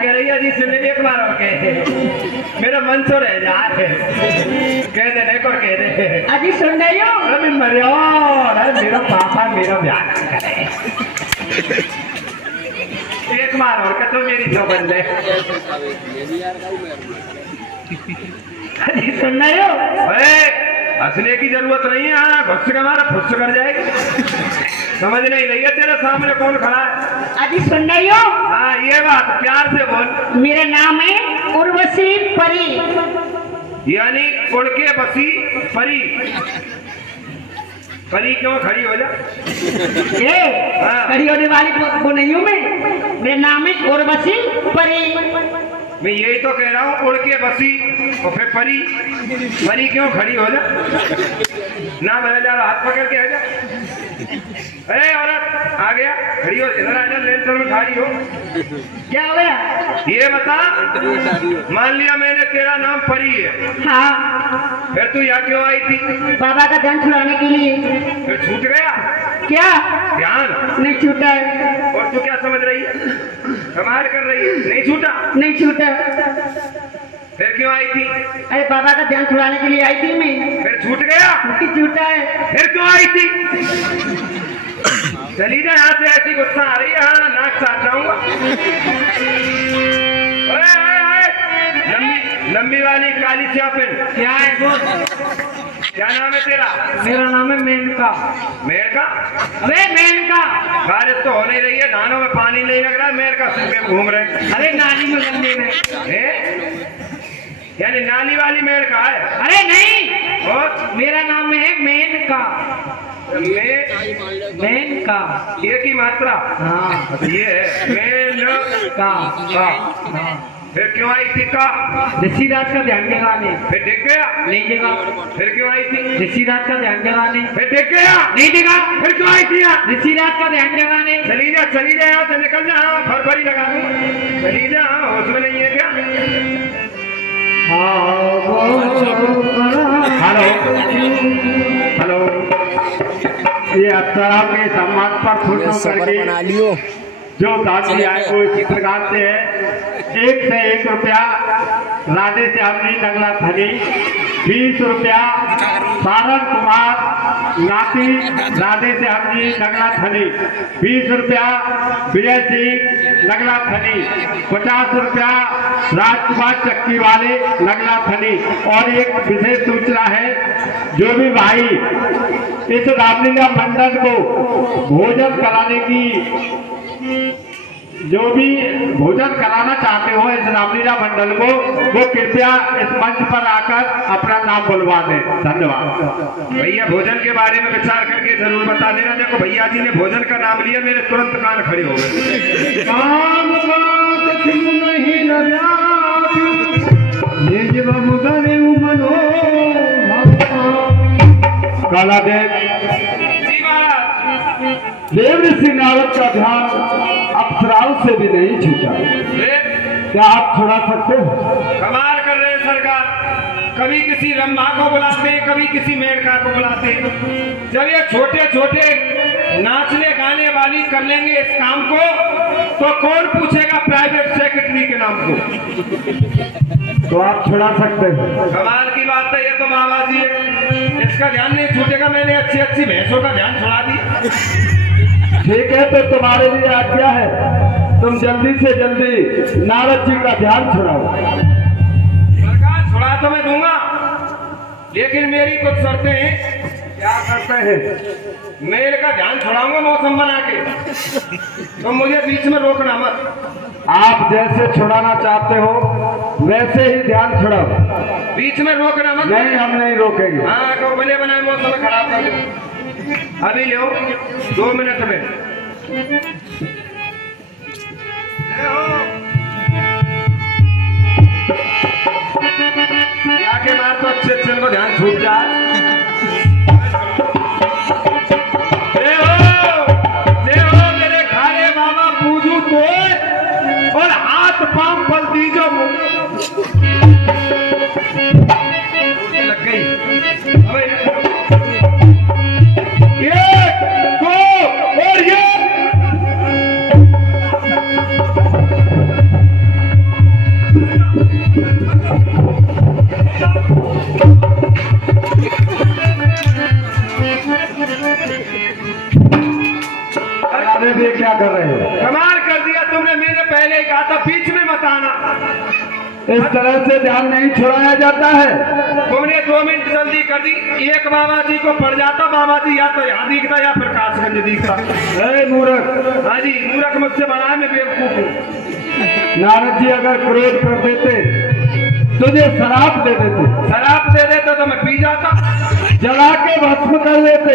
कह रही है जी सुन एक बार और कह मेरा मन तो रह जा कह दे नहीं को कह दे अजी सुन रही हो अरे मरियो अरे मेरा पापा मेरा ब्याह ना करे एक बार और कह तो मेरी जो बन ले अजी सुन रही हो हंसने की जरूरत नहीं है हाँ घुस का हमारा फुस कर जाएगी समझ नहीं रही है तेरे सामने कौन खड़ा है अजी सुन रही हो हाँ ये बात प्यार से बोल मेरा नाम है उर्वशी परी यानी उड़ के बसी परी परी क्यों खड़ी हो जा ये हाँ। खड़ी होने वाली वो नहीं हूँ मैं मेरा नाम है उर्वशी परी मैं यही तो कह रहा हूँ उड़ के बसी और फिर परी परी क्यों खड़ी हो जा ना बदल जा हाथ पकड़ के आ जा अरे औरत आ गया खड़ी हो इधर आ जा लेंटर में खड़ी हो क्या हो गया ये बता मान लिया मैंने तेरा नाम परी है हाँ फिर तू यहाँ क्यों आई थी बाबा का ध्यान छुड़ाने के लिए फिर छूट गया क्या ध्यान नहीं छूटा है और तू क्या समझ रही है कमाल कर रही है नहीं छूटा नहीं छूटा फिर क्यों आई थी अरे बाबा का ध्यान छुड़ाने के लिए आई थी मैं फिर छूट गया नहीं छूटा है फिर क्यों आई थी चली जा यहाँ से ऐसी गुस्सा आ रही है हाँ नाक साथ जाऊंगा लंबी लंबी वाली काली स्यापिन क्या है वो क्या नाम है तेरा मेरा नाम है मेनका मेरका अरे मेनका बारिश तो हो नहीं रही है धानों में पानी नहीं लग रहा है मेरका सिर में घूम रहे अरे नाली में गंदे में हैं? यानी नाली वाली मेरका है अरे नहीं और मेरा नाम है मेनका मेनका ये की मात्रा हाँ ये है का फिर क्यों आई थी का ऋषिराज का ध्यान जगाने फिर दिख गया नहीं जगा फिर क्यों आई थी ऋषिराज का ध्यान जगाने फिर दिख गया नहीं जगा फिर क्यों आई थी यहाँ ऋषिराज का ध्यान जगाने चली जा यहाँ से निकल जा हाँ फरफरी लगा दूंगा चली जा हाँ होश में नहीं है क्या हेलो हेलो ये अप्सरा के सम्मान पर खुश होकर के जो दादी आए वो चित्रकार से है 1 से 1 रुपया राधे श्याम जी नगला थली 20 रुपया सारन कुमार नाती राधे श्याम जी नगला थली 20 रुपया विजय सिंह नगला थली 50 रुपया राजकुमार चक्की वाले नगला थली और एक विशेष सूचना है जो भी भाई इस रामलीला मंडल को भोजन कराने की जो भी भोजन कराना चाहते हो इस रामलीला मंडल को वो कृपया इस मंच पर आकर अपना नाम बुलवा दें धन्यवाद भैया भोजन के बारे में विचार करके जरूर बता देना देखो भैया जी ने भोजन का नाम लिया मेरे तुरंत कान खड़े हो गए काला देव ऋषि नारद का ध्यान अप्सराओं से भी नहीं छूटा क्या आप छुड़ा सकते हो कमाल कर रहे हैं सरकार कभी किसी रंभा को बुलाते हैं कभी किसी मेढ़का को बुलाते हैं जब ये छोटे छोटे नाचने गाने वाली कर लेंगे इस काम को तो कौन पूछेगा प्राइवेट सेक्रेटरी के नाम को तो आप छुड़ा सकते हैं कमाल की बात है ये तो बाबा जी है इसका ध्यान नहीं छूटेगा मैंने अच्छी अच्छी भैंसों का ध्यान छुड़ा दी ठीक है तो तुम्हारे लिए आज्ञा है तुम जल्दी से जल्दी नारद जी का ध्यान छुड़ाओ सरकार छुड़ा तो मैं दूंगा लेकिन मेरी कुछ शर्तें हैं क्या करते हैं मेरे का ध्यान छुड़ाऊंगा मौसम बना के तो मुझे बीच में रोकना मत आप जैसे छुड़ाना चाहते हो वैसे ही ध्यान छुड़ाओ बीच में रोकना मत नहीं हम नहीं रोकेंगे हाँ तो भले बनाए मौसम खराब कर दो अभी लो 2 मिनट में के मार तो अच्छे अच्छे को ध्यान छूट जाए मेरे खाले बाबा पूजू तो और हाथ पांव पर दीजो लग गई मैंने पहले ही कहा था बीच में मत आना। इस तरह से ध्यान नहीं छुड़ाया जाता है। तुमने 2 मिनट जल्दी कर दी। एक बाबा जी को पड़ जाता, बाबा जी या तो यहाँ दिखता या प्रकाशगंज दिखता। ए मूर्ख, हाँ जी, मूर्ख मुझसे बड़ा है, मैं बेवकूफ हूँ। नारद जी अगर क्रोध कर देते तुझे शराब दे देते, शराब दे देते तो मैं पी जाता, जला के भस्म कर देते।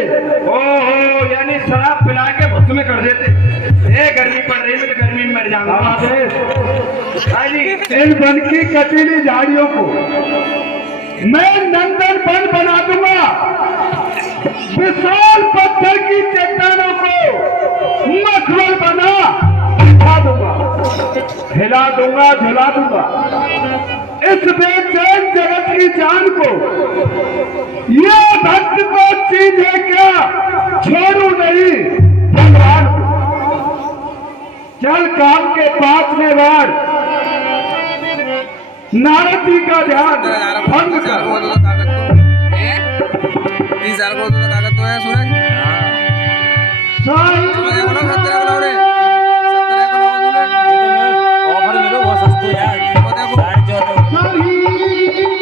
ओहो, यानी शराब पिला के भस्म कर देते। ए गर्मी पड़ रही, मैं तो गर्मी में मर जाऊंगा। हाँ जी, इन वन की कटीली झाड़ियों को मैं नंदन वन बना दूंगा। विशाल पत्थर की चट्टानों को मखमल बना खा दूंगा, हिला दूंगा, झुला दूंगा। इस बेचैन जगत की जान को, ये भक्त को चीज है क्या, छोड़ू नहीं भगवान को। चल काम के 5वें वार नारद जी का ध्यान भंग कर। 30,000 को तो कागज तो है सूरज। ऑफर मिलो बहुत सस्ते यार,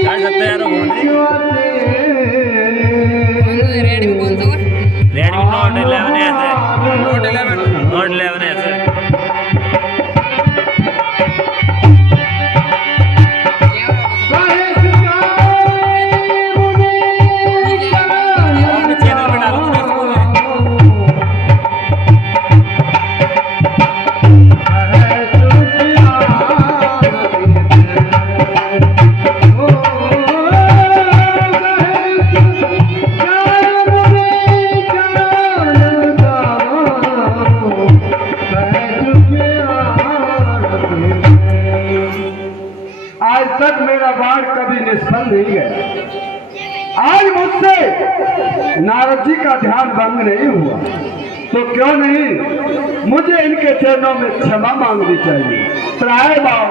14,500 रेडमी कौन सा हुआ? रेडमी नोट 11 ऐसे, नोट 11 नोट 11 ऐसे। अपने चैनल पे डालो ना इसको। आज तक मेरा बाण कभी निष्फल नहीं गया। आज मुझसे नारद जी का ध्यान भंग नहीं हुआ तो क्यों नहीं मुझे इनके चरणों में क्षमा मांगनी चाहिए। त्राय बाव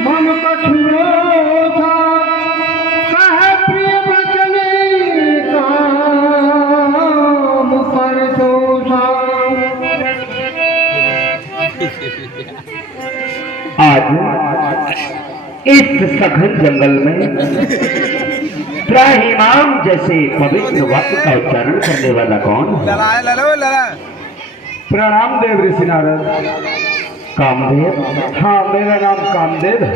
मन कछुओ था, कहे प्रिय बचने काम पर दोषा। आज इस सघन जंगल में त्राहिमाम जैसे पवित्र वाक्य का उच्चारण करने वाला कौन है? लला है, लला लला। प्रणाम देव ऋषि नारद। कामदेव? हाँ, मेरा नाम कामदेव है।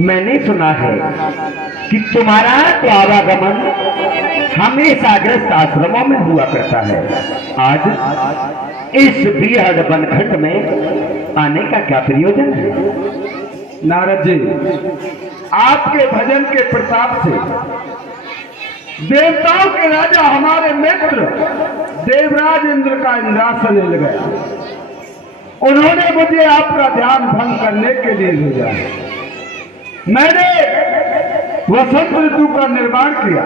मैंने सुना है कि तुम्हारा तो आवागमन हमेशा ग्रस्त आश्रमों में हुआ करता है। आज इस बीहड़ बनखंड में आने का क्या प्रयोजन है? नारद जी, आपके भजन के प्रताप से देवताओं के राजा हमारे मित्र देवराज इंद्र का इंद्रासन हिल गया। उन्होंने मुझे आपका ध्यान भंग करने के लिए भेजा है। मैंने वसंत ऋतु का निर्माण किया,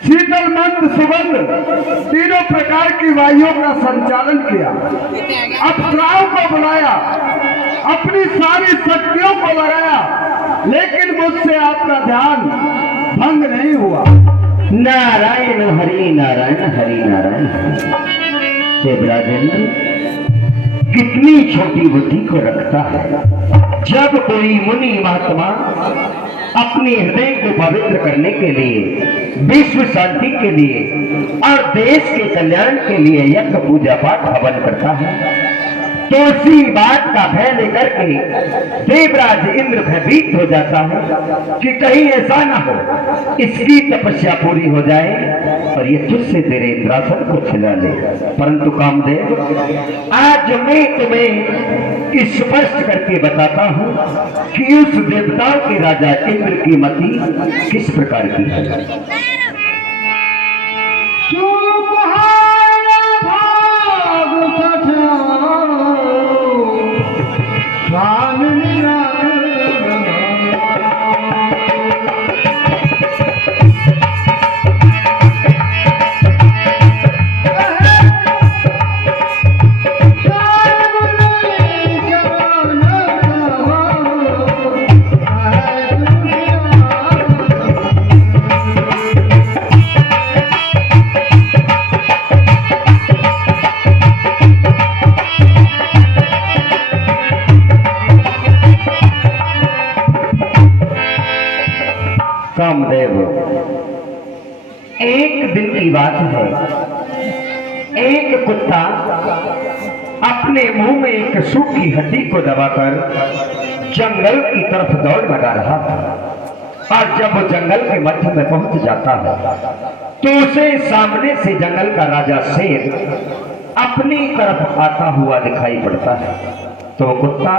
शीतल मंद सुगंध तीनों प्रकार की वायुओं का संचालन किया, अप्सराओं को बुलाया, अपनी सारी शक्तियों को लगाया, लेकिन मुझसे आपका ध्यान भंग नहीं हुआ। नारायण हरि नारायण हरि नारायण। देवराजेंद्र कितनी छोटी बुद्धि को रखता है। जब कोई मुनि महात्मा अपने हृदय को पवित्र करने के लिए, विश्व शांति के लिए और देश के कल्याण के लिए यज्ञ पूजा पाठ हवन करता है, तो उसी बात का भय लेकर के देवराज इंद्र भयभीत हो जाता है कि कहीं ऐसा ना हो इसकी तपस्या पूरी हो जाए और ये तुझसे तेरे इंद्रासन को छिना ले। परंतु कामदेव, आज मैं तुम्हें स्पष्ट करके बताता हूँ कि उस देवताओं के राजा इंद्र की मति किस प्रकार की है। एक दिन की बात है, एक कुत्ता अपने मुंह में एक सूखी हड्डी को दबाकर जंगल की तरफ दौड़ लगा रहा था। और जब वो जंगल के मध्य में पहुंच जाता है तो उसे सामने से जंगल का राजा शेर अपनी तरफ आता हुआ दिखाई पड़ता है। तो वो कुत्ता